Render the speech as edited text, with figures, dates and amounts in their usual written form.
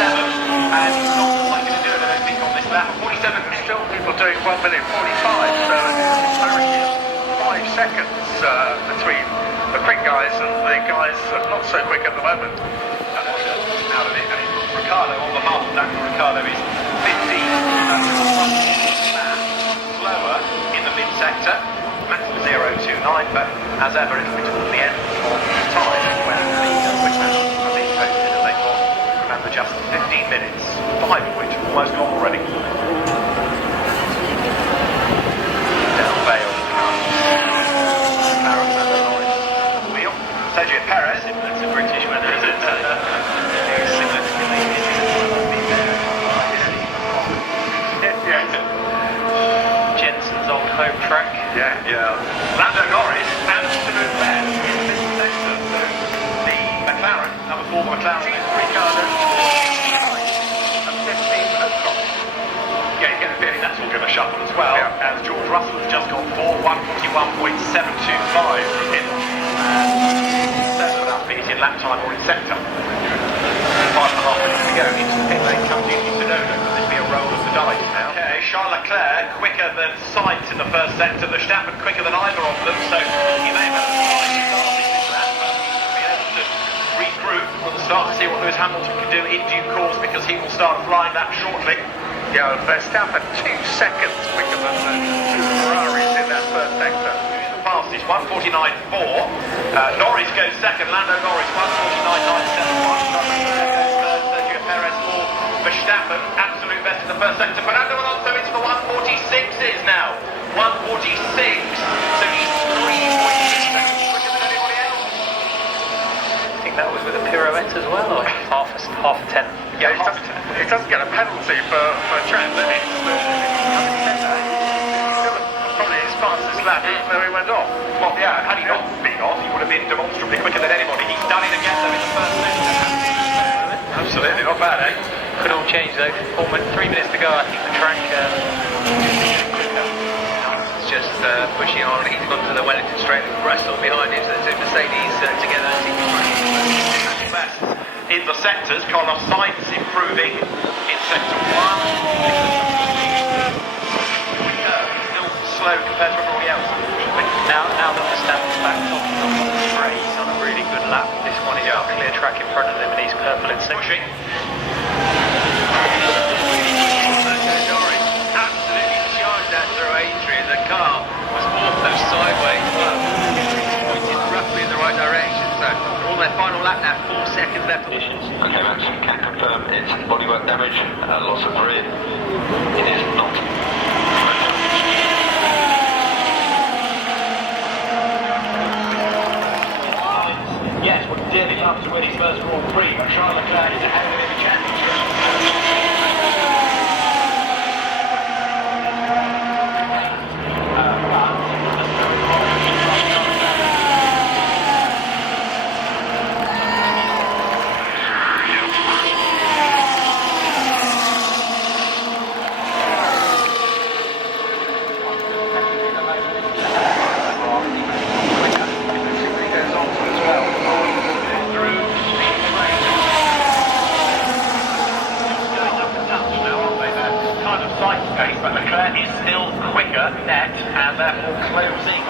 and he's not likely to do it, I don't think, on this lap. 47, still people doing 1 minute 45, so it's very 5 seconds between the quick guys and the guys that are not so quick at the moment. Out of it, and Ricardo on behalf of Daniel Ricardo is 15 slower in the mid sector, maximum 0.29, but as ever it'll be towards the end of time when the quick matches are being posted, and they've got, remember, just 15 minutes, 5 of which have almost gone already. Down Vale comes Alexander Norris at the wheel. Sergio Perez, it's a British weather, is it? Jensen's old home track. Yeah. Lando Norris, absolute man in this sector. So the McLaren, number 4 McLaren, Ricardo, and 15 O'Connor. Yeah, you get the feeling that's all going to shuffle as well, as George Russell has just got 141.725 from him. 7 without finishing lap time or in sector. 5.5 minutes to go into the pit lane comes Yuki Tsunoda. Will this be a roll of the dice now? Okay, Charles Leclerc quicker than Sainz in the first sector, Verstappen quicker than either of them, so he may have had a slight advantage this lap, but he'll be able to regroup. We'll start to see what Lewis Hamilton can do in due course, because he will start flying that shortly. Yeah, Verstappen 2 seconds quicker than the 2 Ferraris in that first sector. Fastest 1:49.4. Norris goes second. Lando Norris 1:49.971. Sergio Perez for Verstappen. Absolute best in the first sector. Fernando Alonso into the 1:46s now. 1:46. So he's 3.6 seconds quicker than anybody else. I think that was with a pirouette as well, or half a tenth. Yeah, it doesn't get a penalty for track, does it? Probably his fastest lap, even though he went off. Well, yeah, had he not been off, he would have been demonstrably quicker than anybody. He's done it again, though, in the first sector. Absolutely, not bad, eh? Could all change, though. 3 minutes to go, I think the track is just pushing on. He's gone to the Wellington straight with Bristol behind him, so the two Mercedes together. In the sectors, Carlos Sainz improving in sector 1. Still slow compared to everybody else, unfortunately. Now that Verstappen's back top three, he's on a really good lap. This one is a clear track in front of him, and he's purple in second. Pushing. Norris absolutely charged that through Adrian. The car was also sideways, pointed roughly in the right direction. So all their final lap now, 4 seconds left. Okay, Max, can confirm it's bodywork damage, loss of rear. It is not. Yes, would dearly love to win his first Grand Prix, but Charles Leclerc is ahead of him in the championship. But Leclerc is still quicker net and therefore closing